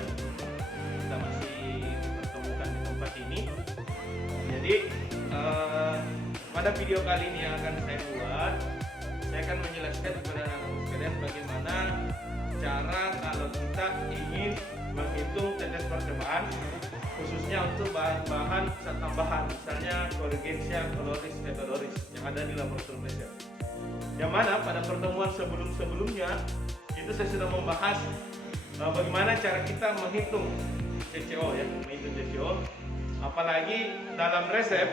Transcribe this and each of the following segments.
sekalian, kita masih dipertemukan di tempat ini. Jadi pada video kali ini yang akan saya buat, saya akan menjelaskan kepada anak-anak sekalian bagaimana cara kalau kita ingin menghitung tetes percobaan, khususnya untuk bahan-bahan tambahan, misalnya Corrigensia coloris heteroris yang ada di laboratorium riset. Yang mana pada pertemuan sebelumnya itu saya sudah membahas bagaimana cara kita menghitung CCO, ya, menghitung CCO. Apalagi dalam resep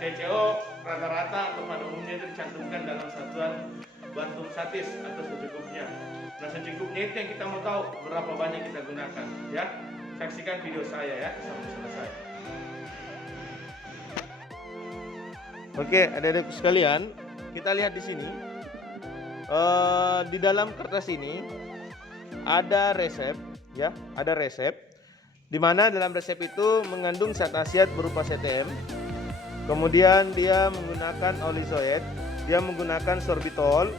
CCO rata-rata atau pada umumnya itu dicantumkan dalam satuan bantum satis atau secukupnya. Nah, secukupnya itu yang kita mau tahu berapa banyak kita gunakan, ya. Saksikan video saya ya sampai selesai. Oke, adik-adikku sekalian, kita lihat di sini. Di dalam kertas ini ada resep, ya, ada resep. Di mana dalam resep itu mengandung zat khasiat berupa CTM. Kemudian dia menggunakan olizoid, dia menggunakan sorbitol,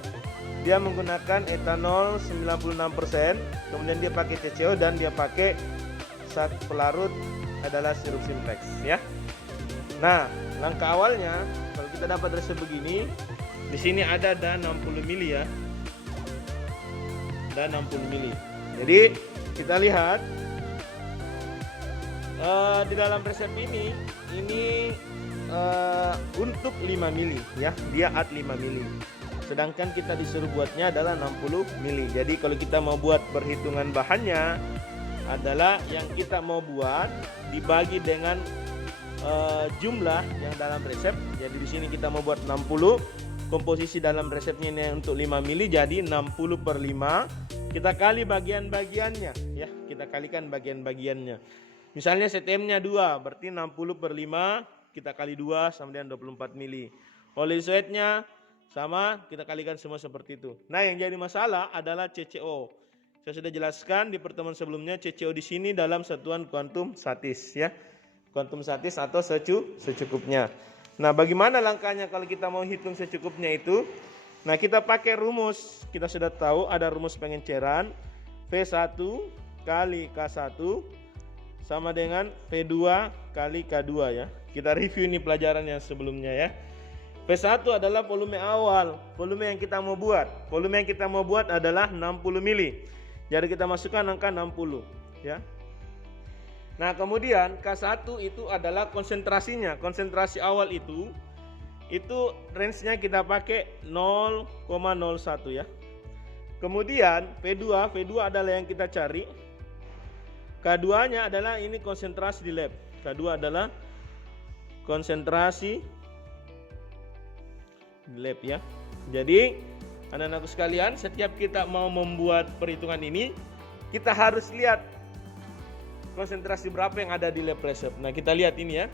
dia menggunakan etanol 96%, kemudian dia pakai CCO dan dia pakai zat pelarut adalah sirup simplex, ya. Nah, langkah awalnya kalau kita dapat resep begini, di sini ada 60 mili, ya. Dan 60 mili. Jadi kita lihat di dalam resep ini untuk 5 mili, ya, dia ad 5 mili. Sedangkan kita disuruh buatnya adalah 60 mili. Jadi kalau kita mau buat perhitungan bahannya adalah yang kita mau buat dibagi dengan jumlah yang dalam resep. Jadi di sini kita mau buat 60. Komposisi dalam resepnya ini untuk 5 mili, jadi 60 per 5. Kita kali bagian-bagiannya, ya. Kita kalikan bagian-bagiannya. Misalnya CTM-nya 2, berarti 60 per 5 kita kali 2 sama dengan 24 mili. Olizoidnya sama, kita kalikan semua seperti itu. Nah, yang jadi masalah adalah CCO. Saya sudah jelaskan di pertemuan sebelumnya, CCO di sini dalam satuan kuantum satis, ya. Kuantum satis atau secukupnya. Nah, bagaimana langkahnya kalau kita mau hitung secukupnya itu? Nah, kita pakai rumus. Kita sudah tahu ada rumus pengenceran. V1 kali K1 sama dengan V2 kali K2, ya. Kita review ini pelajaran yang sebelumnya, ya. V1 adalah volume awal, volume yang kita mau buat. Volume yang kita mau buat adalah 60 mili. Jadi kita masukkan angka 60, ya. Nah, kemudian K1 itu adalah konsentrasinya. Konsentrasi awal itu range-nya kita pakai 0,01, ya. Kemudian V2 adalah yang kita cari. K2-nya adalah ini konsentrasi di lab. K2 adalah konsentrasi di lab, ya. Jadi anak-anakku sekalian, setiap kita mau membuat perhitungan ini, kita harus lihat konsentrasi berapa yang ada di lab resep. Nah, kita lihat ini, ya.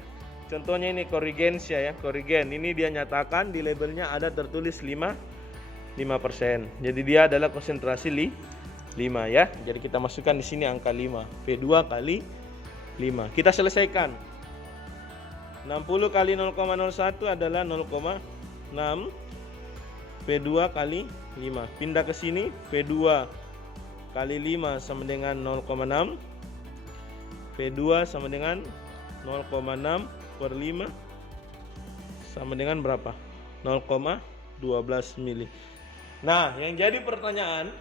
Contohnya ini Corrigensia, ya. Corrigen ini dia nyatakan di labelnya ada tertulis 5%. Jadi dia adalah konsentrasi 5, ya. Jadi kita masukkan di sini angka 5. V2 kali 5. Kita selesaikan. 60 kali 0,01 adalah 0,6. V2 kali 5. Pindah ke sini, V2 kali 5 sama dengan 0,6. V2 sama dengan 0,6 per 5 sama dengan berapa? 0,12 mili. Nah, yang jadi pertanyaan,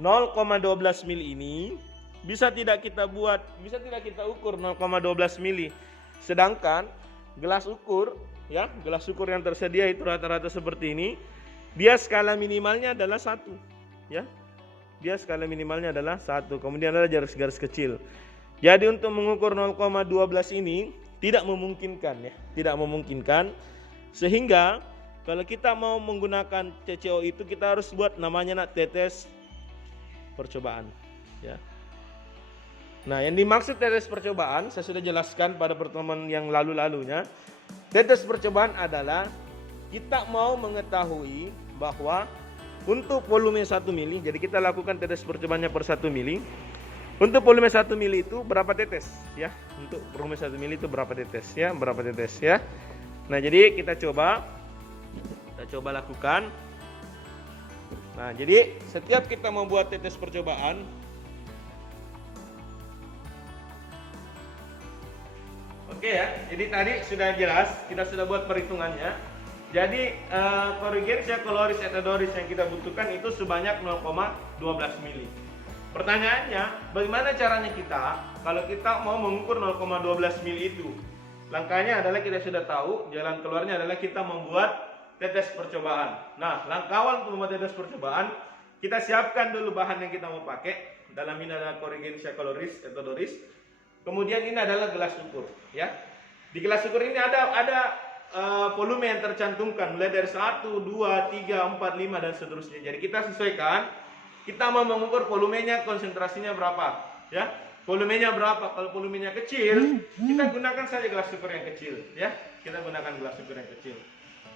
0,12 mili ini bisa tidak kita ukur 0,12 mili. Sedangkan gelas ukur, ya, gelas ukur yang tersedia itu rata-rata seperti ini. Dia skala minimalnya adalah 1, ya. Dia skala minimalnya adalah 1. Kemudian ada garis-garis kecil. Jadi untuk mengukur 0,12 ini tidak memungkinkan, ya, tidak memungkinkan. Sehingga kalau kita mau menggunakan CCO itu kita harus buat namanya tetes percobaan, ya. Nah, yang dimaksud tetes percobaan saya sudah jelaskan pada pertemuan yang lalu-lalunya. Tetes percobaan adalah kita mau mengetahui bahwa untuk volume 1 mili, jadi kita lakukan tetes percobaannya per 1 mili. Untuk volume 1 mili itu berapa tetes, ya? Untuk volume 1 mili itu berapa tetes, ya? Berapa tetes, ya? Nah, jadi kita coba lakukan. Nah, jadi setiap kita membuat tetes percobaan, Oke ya, jadi tadi sudah jelas, kita sudah buat perhitungannya. Jadi Corrigencia coloris et odoris yang kita butuhkan itu sebanyak 0,12 mili. Pertanyaannya, bagaimana caranya kita kalau kita mau mengukur 0,12 mili itu? Langkahnya adalah kita sudah tahu, jalan keluarnya adalah kita membuat tetes percobaan. Nah, langkah awal untuk membuat tetes percobaan, kita siapkan dulu bahan yang kita mau pakai. Dalam ini adalah Corrigencia coloris et odoris. Kemudian ini adalah gelas ukur, ya. Di gelas ukur ini ada volume yang tercantumkan mulai dari 1, 2, 3, 4, 5 dan seterusnya. Jadi kita sesuaikan, kita mau mengukur volumenya, konsentrasinya berapa, ya. Volumenya berapa? Kalau volumenya kecil, kita gunakan saja gelas ukur yang kecil, ya. Kita gunakan gelas ukur yang kecil.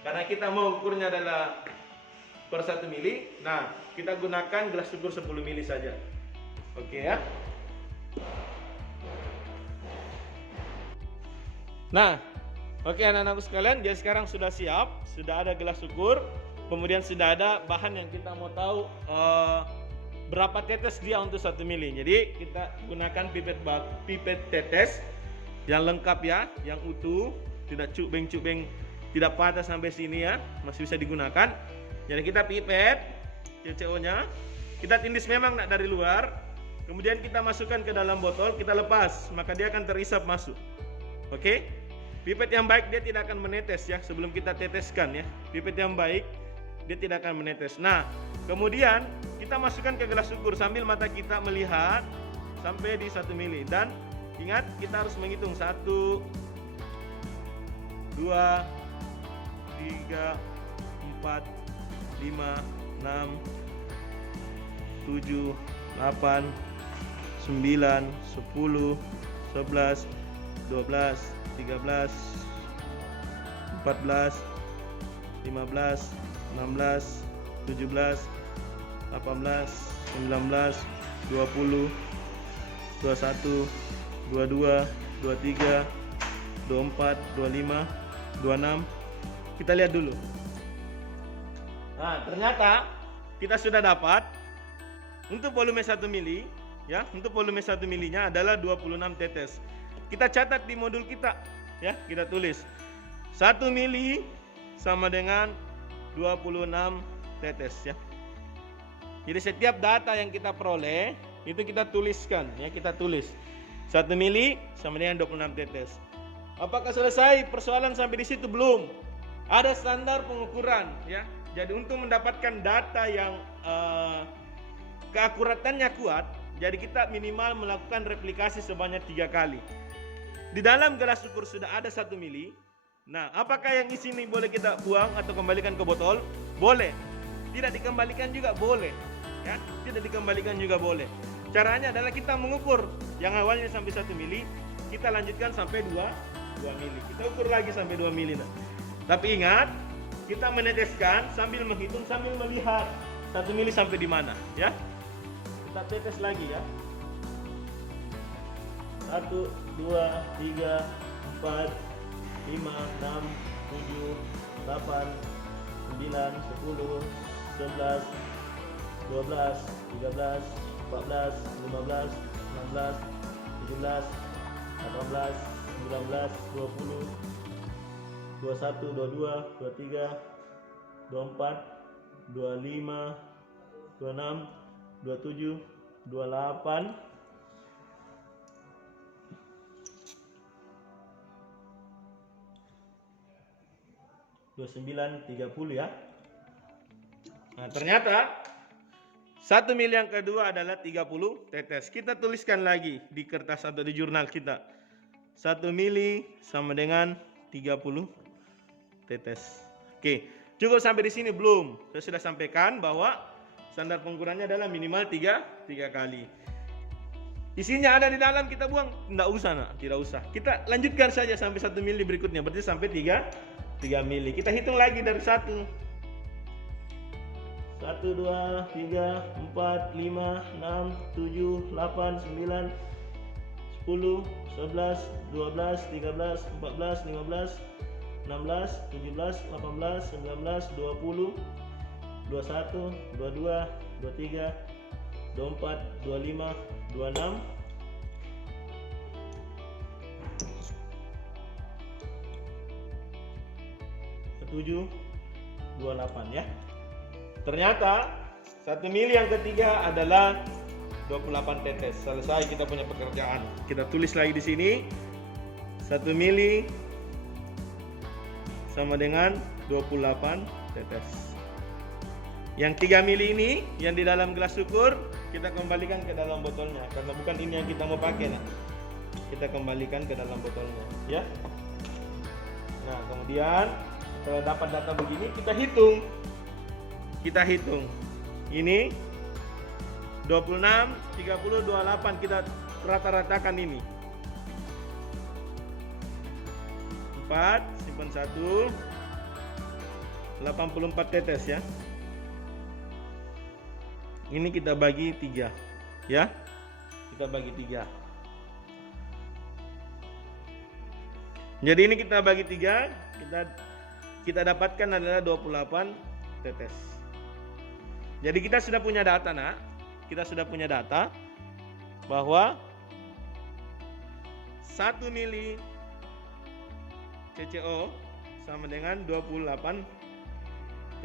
Karena kita mau ukurnya adalah per 1 mili, nah kita gunakan gelas ukur 10 mili saja. Oke ya. Nah, oke anak-anakku sekalian, jadi sekarang sudah siap, sudah ada gelas ukur, kemudian sudah ada bahan yang kita mau tahu berapa tetes dia untuk 1 mili. Jadi kita gunakan pipet tetes yang lengkap ya, yang utuh, tidak cubeng-cubeng, tidak patah sampai sini ya, masih bisa digunakan. Jadi kita pipet CCO-nya, kita tindis memang dari luar, kemudian kita masukkan ke dalam botol, kita lepas, maka dia akan terisap masuk. Oke? Pipet yang baik dia tidak akan menetes ya, sebelum kita teteskan ya. Pipet yang baik dia tidak akan menetes. Nah, kemudian kita masukkan ke gelas ukur sambil mata kita melihat sampai di 1 mili. Dan ingat, kita harus menghitung 1, 2, 3, 4, 5, 6, 7, 8, 9, 10, 11, 12, 13, 14, 15, 16, 17, 18, 19, 20, 21, 22, 23, 24, 25, 26. Kita lihat dulu. Nah, ternyata kita sudah dapat untuk volume 1 mili ya, untuk volume 1 milinya adalah 26 tetes. Kita catat di modul kita ya, kita tulis 1 mili sama dengan 26 tetes ya. Jadi setiap data yang kita peroleh itu kita tuliskan ya, kita tulis 1 mili sama dengan 26 tetes. Apakah selesai persoalan sampai di situ? Belum. Ada standar pengukuran ya. Jadi untuk mendapatkan data yang keakuratannya kuat, jadi kita minimal melakukan replikasi sebanyak 3 kali. Di dalam gelas ukur sudah ada 1 mili. Nah, apakah yang isi ini boleh kita buang atau kembalikan ke botol? Boleh. Tidak dikembalikan juga boleh. Ya, tidak dikembalikan juga boleh. Caranya adalah kita mengukur yang awalnya sampai 1 mili, kita lanjutkan sampai 2 mili. Kita ukur lagi sampai 2 mili. Nah. Tapi ingat, kita meneteskan sambil menghitung, sambil melihat 1 mili sampai di mana, ya. Kita tetes lagi ya. 1, 2, 3, 4, 5, 6, 7, 8, 9, 10, 11, 12, 13, 14, 15, 16, 17, 18, 19, 20, 21, 22, 23, 24, 25, 26, 27, 28, 29, 30 ya. Nah, ternyata 1 mili yang kedua adalah 30 tetes. Kita tuliskan lagi di kertas atau di jurnal kita. 1 mili sama dengan 30 tetes. Oke, cukup sampai di sini belum? Saya sudah sampaikan bahwa standar pengukurannya adalah minimal 3 kali. Isinya ada di dalam, kita buang? Tidak usah, nak. Tidak usah. Kita lanjutkan saja sampai 1 mili berikutnya. Berarti sampai 3 mili. Kita hitung lagi dari 1. 1, 2, 3, 4, 5, 6, 7, 8, 9, 10, 11, 12, 13, 14, 15, 16, 17, 18, 19, 20, 21, 22, 23, 24, 25, 26, ya. Ternyata 1 mili yang ketiga adalah 28 tetes. Selesai kita punya pekerjaan. Kita tulis lagi di sini 1 mili sama dengan 28 tetes. Yang 3 mili ini yang di dalam gelas ukur kita kembalikan ke dalam botolnya karena bukan ini yang kita mau pakai. Nah, kita kembalikan ke dalam botolnya ya. Nah, kemudian setelah dapat data begini kita hitung. Ini 26, 30, 28 kita rata-ratakan ini. 4 simpan 1 84 tetes ya. Ini kita bagi 3 ya. Kita bagi 3. Jadi ini kita bagi 3, kita dapatkan adalah 28 tetes. Jadi kita sudah punya data, Nak. Kita sudah punya data bahwa 1 mili CCO sama dengan 28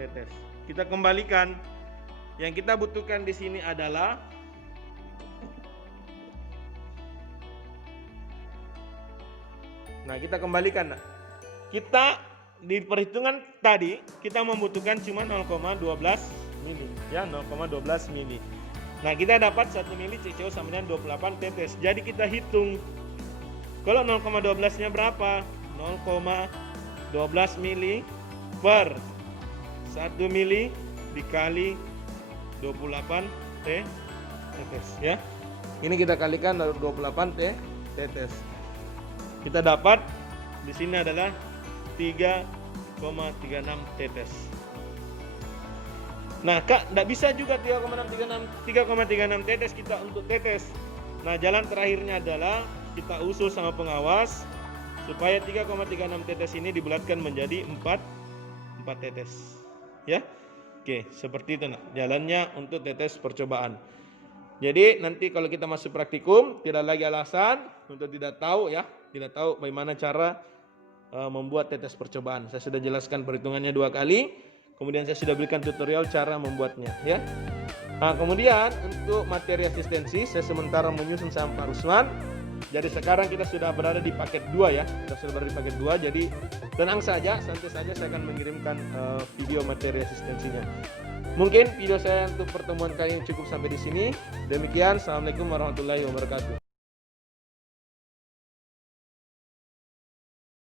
tetes. Kita kembalikan. Yang kita butuhkan di sini adalah kita kembalikan. Kita di perhitungan tadi kita membutuhkan cuma 0,12 mili ya, 0,12 mili. Nah, kita dapat 1 mili CCO sama dengan 28 tetes. Jadi kita hitung. Kalau 0,12-nya berapa? 0,12 mili per 1 mili dikali 28 tetes ya. Ini kita kalikan 28 tetes. Kita dapat di sini adalah 3,36 tetes. Nah, Kak, tidak bisa juga 3,36 tetes kita untuk tetes. Nah, jalan terakhirnya adalah kita usul sama pengawas supaya 3,36 tetes ini dibulatkan menjadi 4 tetes. Ya. Oke, seperti itu, Nak, jalannya untuk tetes percobaan. Jadi nanti kalau kita masuk praktikum tidak lagi alasan untuk tidak tahu bagaimana cara membuat tetes percobaan. Saya sudah jelaskan perhitungannya 2 kali. Kemudian saya sudah berikan tutorial cara membuatnya ya. Nah, kemudian untuk materi asistensi saya sementara menyusun sama Pak Rusman. Jadi sekarang kita sudah berada di paket 2 ya. Kita sudah berada di paket 2, jadi tenang saja, santai saja saya akan mengirimkan video materi asistensinya. Mungkin video saya untuk pertemuan kali ini cukup sampai di sini. Demikian, assalamualaikum warahmatullahi wabarakatuh.